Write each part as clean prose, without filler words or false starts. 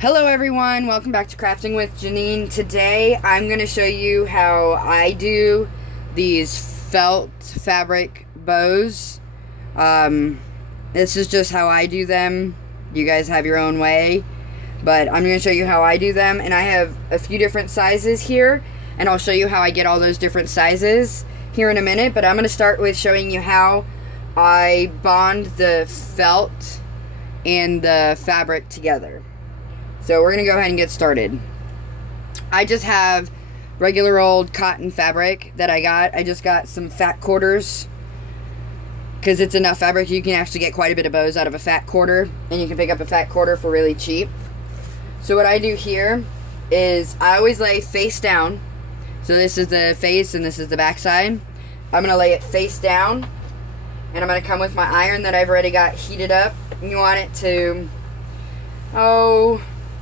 Hello everyone, welcome back to Crafting with Jeanine. Today I'm going to show you how I do these felt fabric bows. This is just how I do them. You guys have your own way, but I'm going to show you how I do them, and I have a few different sizes here, and I'll show you how I get all those different sizes here in a minute. But I'm going to start with showing you how I bond the felt and the fabric together. So we're going to go ahead and get started. I just have regular old cotton fabric that I got. I just got some fat quarters because it's enough fabric. You can actually get quite a bit of bows out of a fat quarter, and you can pick up a fat quarter for really cheap. So what I do here is I always lay face down. So this is the face and this is the back side. I'm going to lay it face down, and I'm going to come with my iron that I've already got heated up. And you want it to,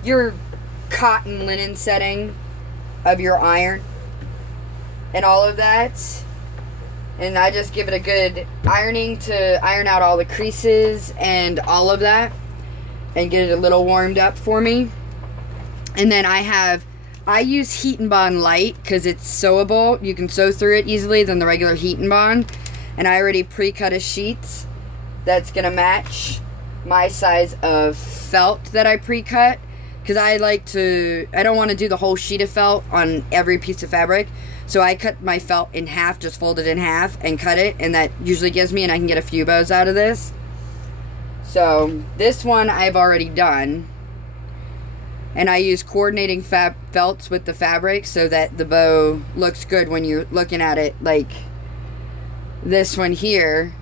your cotton linen setting of your iron and all of that, and I just give it a good ironing to iron out all the creases and all of that and get it a little warmed up for me. And then I use Heat and Bond Light because it's sewable. You can sew through it easily than the regular Heat and Bond, and I already pre-cut a sheet that's gonna match my size of felt that I pre-cut. Because I don't want to do the whole sheet of felt on every piece of fabric. So I cut my felt in half, just fold it in half and cut it. And that usually gives me, and I can get a few bows out of this. So this one I've already done. And I use coordinating felts with the fabric so that the bow looks good when you're looking at it. Like this one here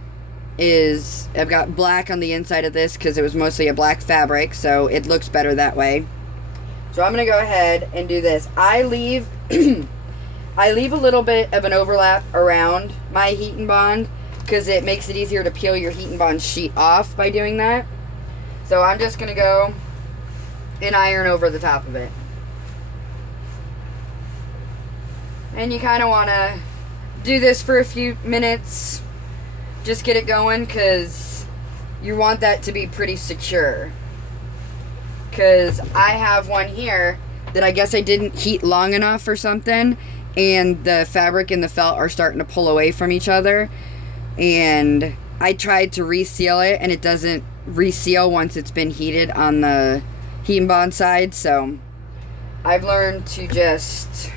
is, I've got black on the inside of this because it was mostly a black fabric, so it looks better that way. So I'm going to go ahead and do this. I leave I leave a little bit of an overlap around my Heat and Bond because it makes it easier to peel your Heat and Bond sheet off by doing that. So I'm just going to go and iron over the top of it. And you kind of want to do this for a few minutes. Just get it going because you want that to be pretty secure. Because I have one here that I guess I didn't heat long enough or something, and the fabric and the felt are starting to pull away from each other. And I tried to reseal it, and it doesn't reseal once it's been heated on the Heat and Bond side. So I've learned to just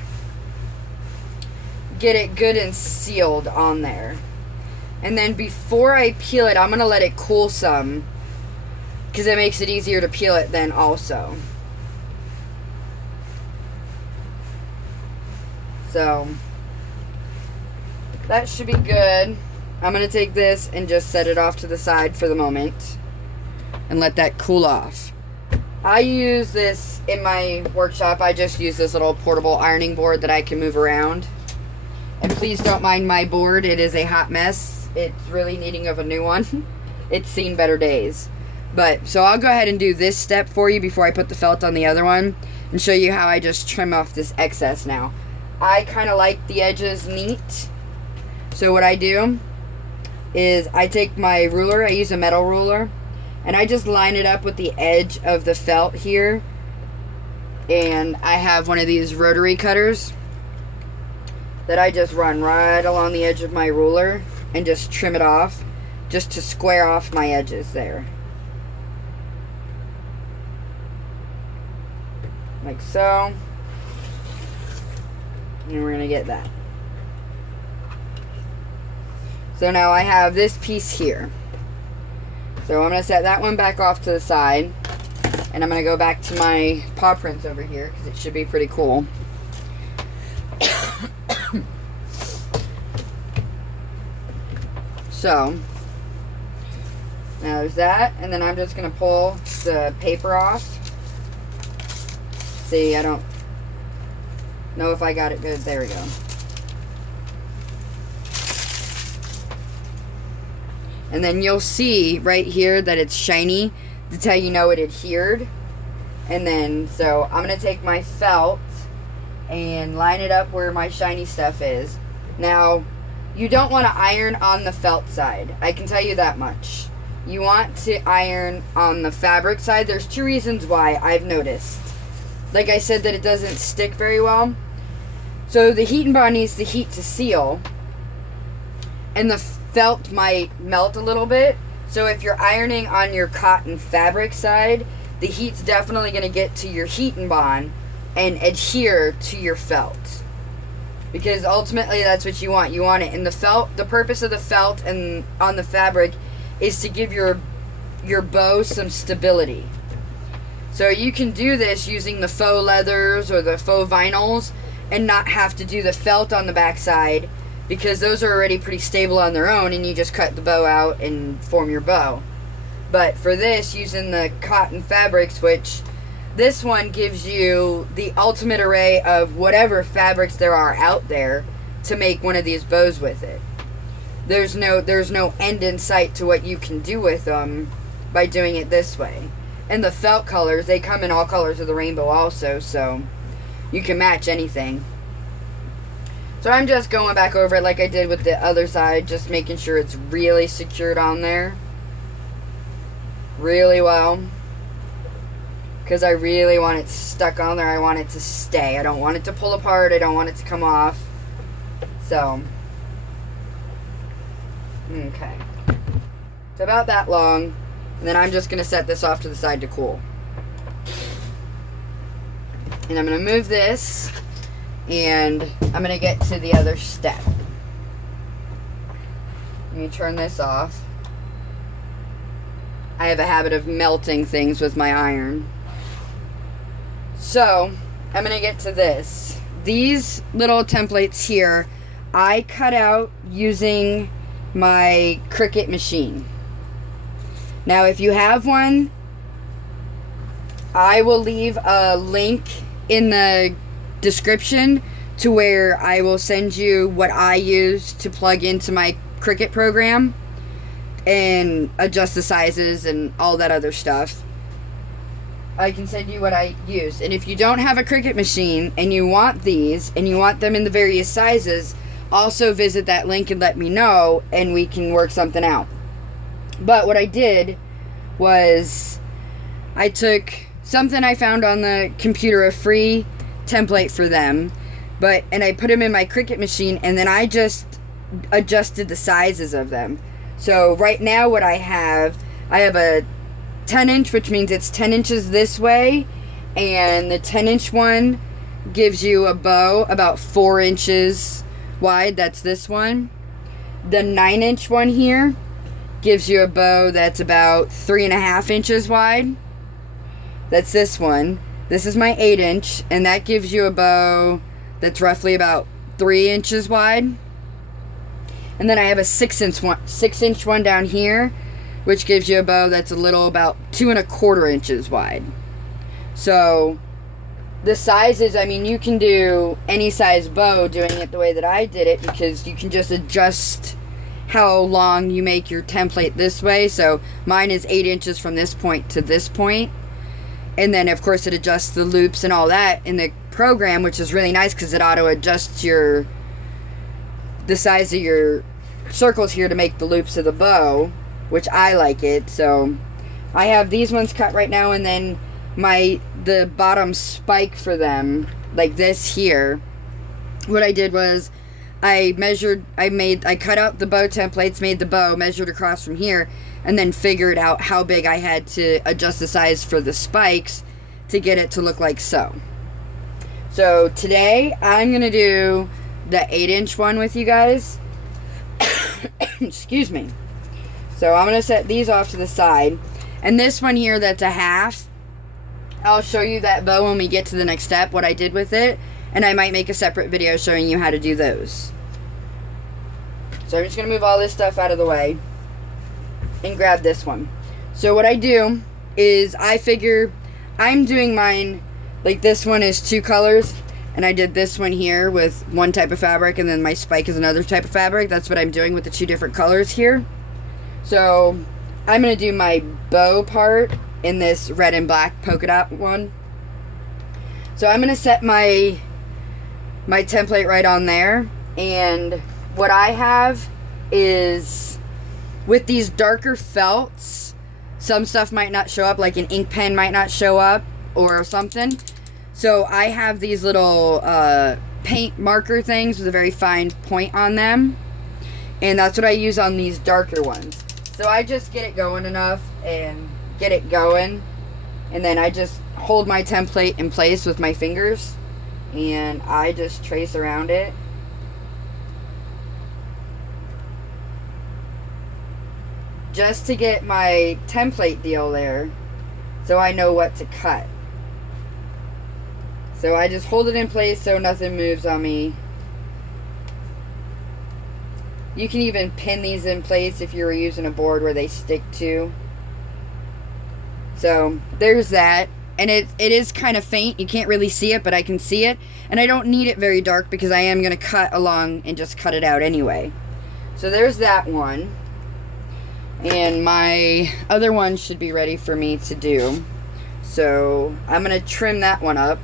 get it good and sealed on there. And then before I peel it, I'm going to let it cool some because it makes it easier to peel it then also. So that should be good. I'm going to take this and just set it off to the side for the moment and let that cool off. I use this in my workshop. I just use this little portable ironing board that I can move around. And please don't mind my board. It is a hot mess. It's really needing of a new one. It's seen better days. But so I'll go ahead and do this step for you before I put the felt on the other one and show you how I just trim off this excess now. I kind of like the edges neat. So what I do is I take my ruler, I use a metal ruler, and I just line it up with the edge of the felt here. And I have one of these rotary cutters that I just run right along the edge of my ruler and just trim it off just to square off my edges there. Like so. And we're going to get that. So now I have this piece here. So I'm going to set that one back off to the side. And I'm going to go back to my paw prints over here because it should be pretty cool. So, now there's that, and then I'm just going to pull the paper off. See, I don't know if I got it good. There we go. And then you'll see right here that it's shiny. That's how you know it adhered. And then, so I'm going to take my felt and line it up where my shiny stuff is. Now, you don't want to iron on the felt side. I can tell you that much. you want to iron on the fabric side. There's 2 reasons why I've noticed. Like I said, that it doesn't stick very well. So the heat and bond needs the heat to seal, and the felt might melt a little bit. So if you're ironing on your cotton fabric side, the heat's definitely going to get to your heat and bond and adhere to your felt. Because ultimately that's what you want. You want it in the felt. The purpose of the felt and on the fabric is to give your bow some stability. So you can do this using the faux leathers or the faux vinyls and not have to do the felt on the backside, because those are already pretty stable on their own and you just cut the bow out and form your bow. But for this, using the cotton fabrics, which this one gives you the ultimate array of whatever fabrics there are out there to make one of these bows with it. There's no end in sight to what you can do with them by doing it this way. And the felt colors, they come in all colors of the rainbow also, so you can match anything. So I'm just going back over it like I did with the other side, just making sure it's really secured on there. Really well. Because I really want it stuck on there. I want it to stay. I don't want it to pull apart. I don't want it to come off. So, okay. It's about that long. And then I'm just going to set this off to the side to cool. And I'm going to move this. And I'm going to get to the other step. Let me turn this off. I have a habit of melting things with my iron. So, I'm going to get to this. These little templates here, I cut out using my Cricut machine. Now, if you have one, I will leave a link in the description to where I will send you what I use to plug into my Cricut program and adjust the sizes and all that other stuff. I can send you what I use. And if you don't have a Cricut machine and you want these and you want them in the various sizes, also visit that link and let me know and we can work something out. But what I did was I took something I found on the computer, a free template for them, and I put them in my Cricut machine, and then I just adjusted the sizes of them. So right now what I have a 10 inch, which means it's 10 inches this way, and the 10 inch one gives you a bow about 4 inches wide. That's this one. The 9 inch one here gives you a bow that's about 3.5 inches wide. That's this one. This is my 8 inch, and that gives you a bow that's roughly about 3 inches wide. And then I have a 6 inch one down here, which gives you a bow that's a little about 2.25 inches wide. So the sizes, I mean, you can do any size bow doing it the way that I did it, because you can just adjust how long you make your template this way. So mine is 8 inches from this point to this point. And then, of course, it adjusts the loops and all that in the program, which is really nice because it auto-adjusts the size of your circles here to make the loops of the bow, which I like it. So I have these ones cut right now, and then the bottom spike for them, like this here, what I did was I cut out the bow templates, made the bow, measured across from here, and then figured out how big I had to adjust the size for the spikes to get it to look like so. So today I'm going to do the 8 inch one with you guys. Excuse me. So I'm going to set these off to the side. And this one here that's a half, I'll show you that bow when we get to the next step, what I did with it. And I might make a separate video showing you how to do those. So I'm just going to move all this stuff out of the way and grab this one. So what I do is I figure I'm doing mine, like this one is 2 colors, and I did this one here with one type of fabric, and then my spike is another type of fabric. That's what I'm doing with the 2 different colors here. So I'm going to do my bow part in this red and black polka dot one. So I'm going to set my template right on there, and what I have is with these darker felts, some stuff might not show up, like an ink pen might not show up or something. So I have these little paint marker things with a very fine point on them. And that's what I use on these darker ones. So I just get it going enough and get it going. And then I just hold my template in place with my fingers. And I just trace around it. Just to get my template deal there. So I know what to cut. So I just hold it in place so nothing moves on me. You can even pin these in place if you were using a board where they stick to. So there's that. And it is kind of faint. You can't really see it, but I can see it. And I don't need it very dark because I am going to cut along and just cut it out anyway. So there's that one. And my other one should be ready for me to do. So I'm going to trim that one up.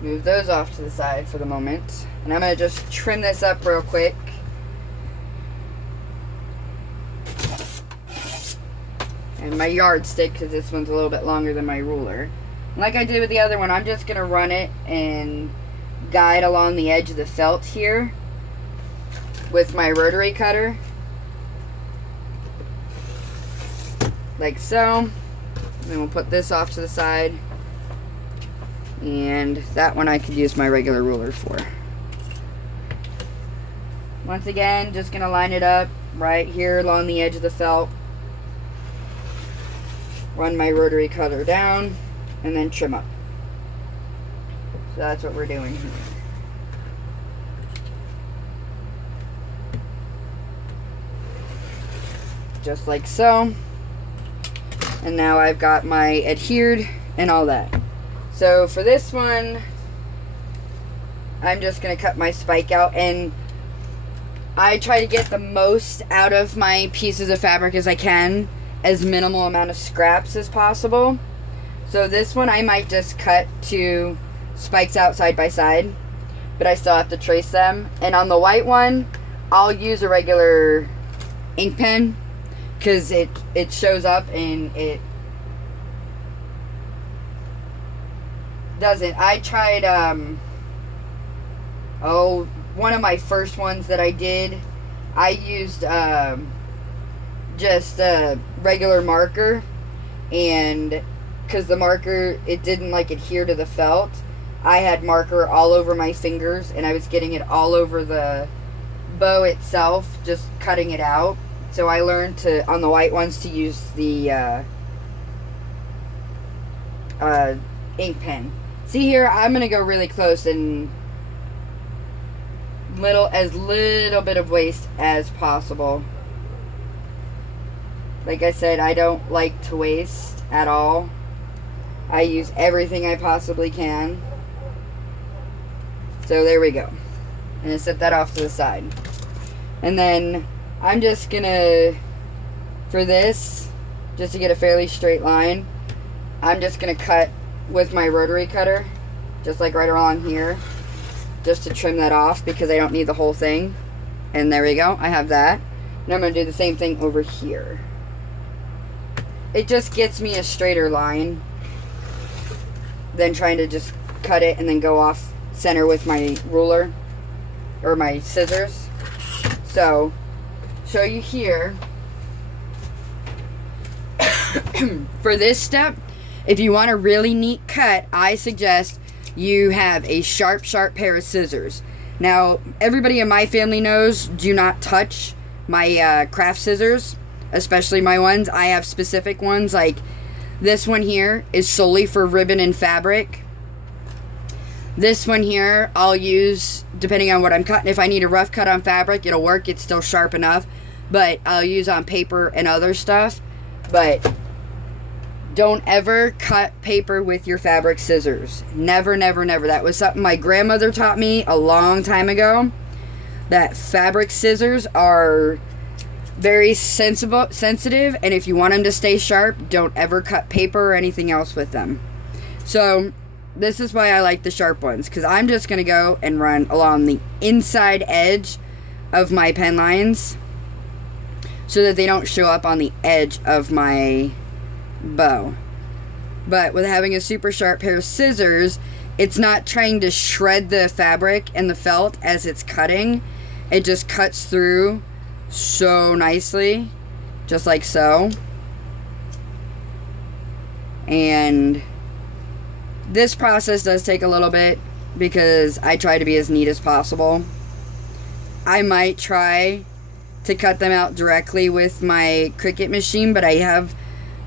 Move those off to the side for the moment. And I'm going to just trim this up real quick. And my yardstick, because this one's a little bit longer than my ruler. Like I did with the other one, I'm just going to run it and guide along the edge of the felt here with my rotary cutter. Like so. And then we'll put this off to the side. And that one I could use my regular ruler for. Once again, just going to line it up right here along the edge of the felt. Run my rotary cutter down and then trim up. So that's what we're doing here. Just like so. And now I've got my adhered and all that. So for this one, I'm just going to cut my spike out, and I try to get the most out of my pieces of fabric as I can, as minimal amount of scraps as possible. So this one I might just cut 2 spikes out side by side, but I still have to trace them. And on the white one, I'll use a regular ink pen because it shows up and it doesn't. I tried one of my first ones that I did, I used just a regular marker, and because the marker, it didn't like adhere to the felt, I had marker all over my fingers and I was getting it all over the bow itself, just cutting it out. So I learned to, on the white ones, to use the ink pen. See here, I'm going to go really close and little bit of waste as possible. Like I said, I don't like to waste at all. I use everything I possibly can. So there we go. And I set that off to the side. And then I'm just going to, for this, just to get a fairly straight line, I'm just going to cut with my rotary cutter, just like right along here, just to trim that off because I don't need the whole thing. And there we go, I have that. And I'm going to do the same thing over here. It just gets me a straighter line than trying to just cut it and then go off center with my ruler or my scissors. So, show you here. For this step, if you want a really neat cut, I suggest you have a sharp pair of scissors. Now, everybody in my family knows, do not touch my craft scissors, especially my ones. I have specific ones, like this one here is solely for ribbon and fabric. This one here I'll use depending on what I'm cutting. If I need a rough cut on fabric, it'll work. It's still sharp enough. But I'll use on paper and other stuff. But don't ever cut paper with your fabric scissors. Never, never, never. That was something my grandmother taught me a long time ago. That fabric scissors are very sensitive, and if you want them to stay sharp, don't ever cut paper or anything else with them. So this is why I like the sharp ones, because I'm just going to go and run along the inside edge of my pen lines so that they don't show up on the edge of my bow. But with having a super sharp pair of scissors, it's not trying to shred the fabric and the felt as it's cutting. It just cuts through so nicely, just like so. And this process does take a little bit because I try to be as neat as possible. I might try to cut them out directly with my Cricut machine, but I have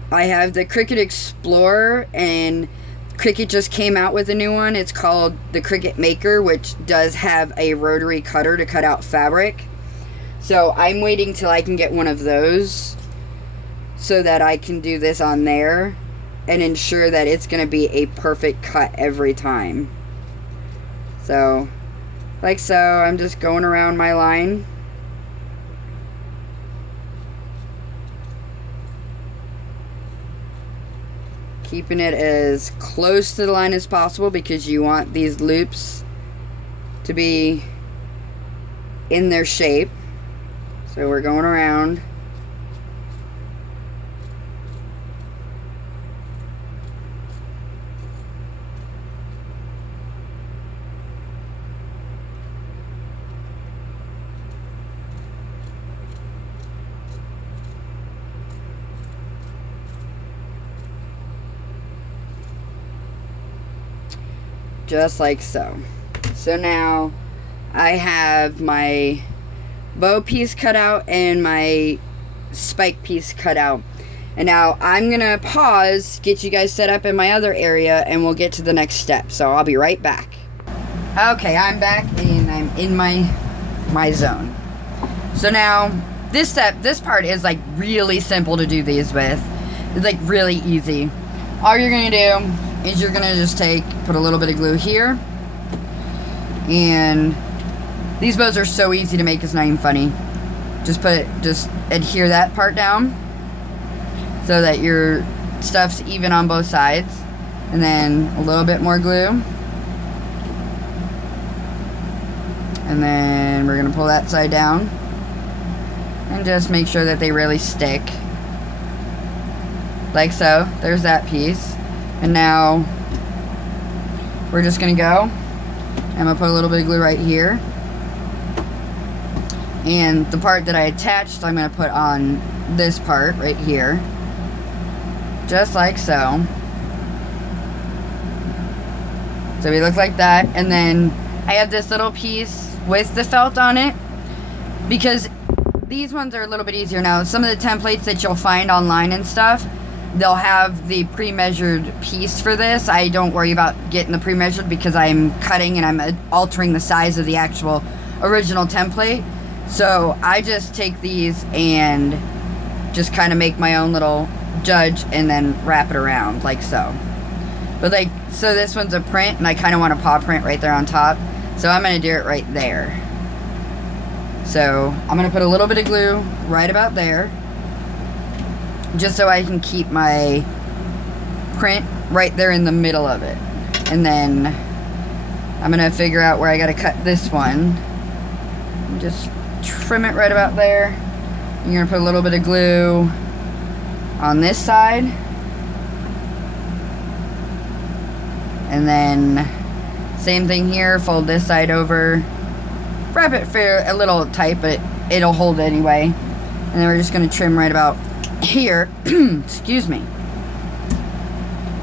the Cricut Explorer, and Cricut just came out with a new one. It's called the Cricut Maker, which does have a rotary cutter to cut out fabric. So I'm waiting till I can get one of those so that I can do this on there and ensure that it's going to be a perfect cut every time. So, like so, I'm just going around my line. Keeping it as close to the line as possible because you want these loops to be in their shape. So we're going around. Just like so. So now I have my bow piece cut out and my spike piece cut out. And now I'm gonna pause, get you guys set up in my other area, and we'll get to the next step. So I'll be right back. Okay, I'm back and I'm in my zone. So now this part is like really simple to do these with. It's like really easy. All you're gonna do is you're gonna just put a little bit of glue here, and these bows are so easy to make, it's not even funny. Just adhere that part down so that your stuff's even on both sides, and then a little bit more glue, and then we're gonna pull that side down and just make sure that they really stick, like so. There's that piece. And now we're just gonna go. I'm gonna put a little bit of glue right here. And the part that I attached, I'm gonna put on this part right here. Just like so. So we look like that. And then I have this little piece with the felt on it, because these ones are a little bit easier now. Some of the templates that you'll find online and stuff, they'll have the pre-measured piece for this. I don't worry about getting the pre-measured because I'm cutting and I'm altering the size of the actual original template. So I just take these and just kind of make my own little judge and then wrap it around like so. But like, so this one's a print and I kind of want a paw print right there on top. So I'm going to do it right there. So I'm going to put a little bit of glue right about there, just so I can keep my print right there in the middle of it. And then I'm gonna figure out where I gotta cut this one. Just trim it right about there. You're gonna put a little bit of glue on this side. And then same thing here, fold this side over. Wrap it a little tight, but it'll hold anyway. And then we're just gonna trim right about here. Excuse me.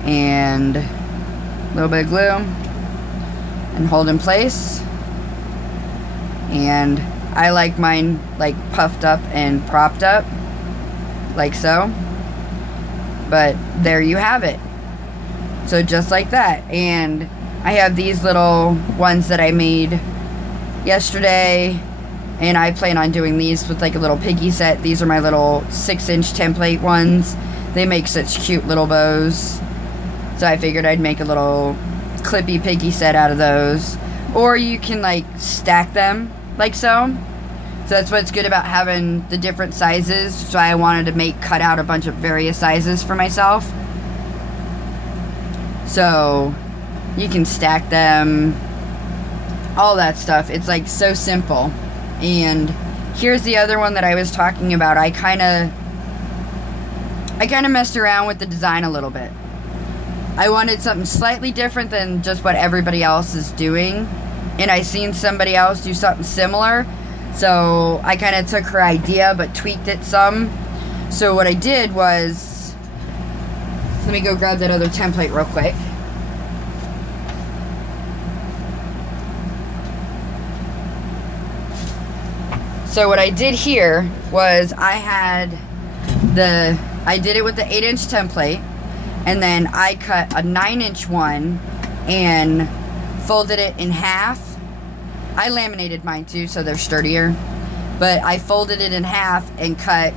And a little bit of glue and hold in place. And I like mine like puffed up and propped up like so. But there you have it. So just like that. And I have these little ones that I made yesterday, and I plan on doing these with like a little piggy set. These are my little 6-inch template ones. They make such cute little bows. So I figured I'd make a little clippy piggy set out of those. Or you can like stack them like so. So that's what's good about having the different sizes. So I wanted to cut out a bunch of various sizes for myself. So you can stack them, all that stuff. It's like so simple. And here's the other one that I was talking about. I kind of messed around with the design a little bit. I wanted something slightly different than just what everybody else is doing. And I seen somebody else do something similar. So I kind of took her idea but tweaked it some. So what I did was, let me go grab that other template real quick. So what I did here was I did it with the 8-inch template, and then I cut a 9-inch one and folded it in half. I laminated mine too, so they're sturdier. But I folded it in half and cut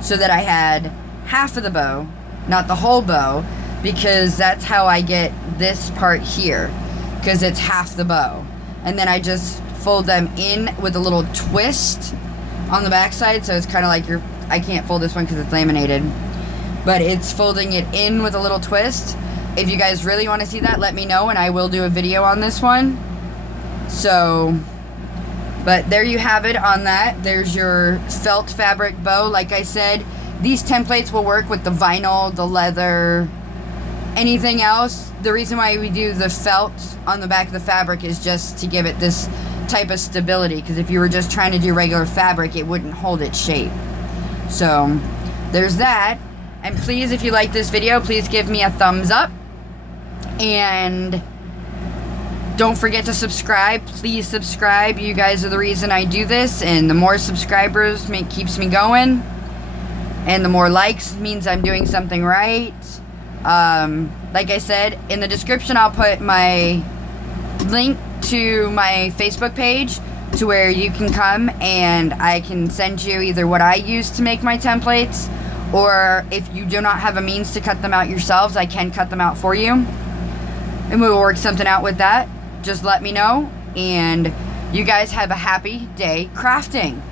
so that I had half of the bow, not the whole bow, because that's how I get this part here, because it's half the bow. And then I just fold them in with a little twist on the back side, so it's kind of like I can't fold this one because it's laminated, but it's folding it in with a little twist. If you guys really want to see that, let me know and I will do a video on this one. So, but there you have it on that. There's your felt fabric bow. Like I said, these templates will work with the vinyl, the leather, anything else. The reason why we do the felt on the back of the fabric is just to give it this type of stability, because if you were just trying to do regular fabric, it wouldn't hold its shape. So there's that. And please, if you like this video, please give me a thumbs up, and don't forget to subscribe. Please subscribe. You guys are the reason I do this, and the more subscribers keeps me going, and the more likes means I'm doing something right. Like I said, in the description I'll put my link to my Facebook page to where you can come and I can send you either what I use to make my templates, or if you do not have a means to cut them out yourselves, I can cut them out for you, and we will work something out with that. Just let me know, and you guys have a happy day crafting.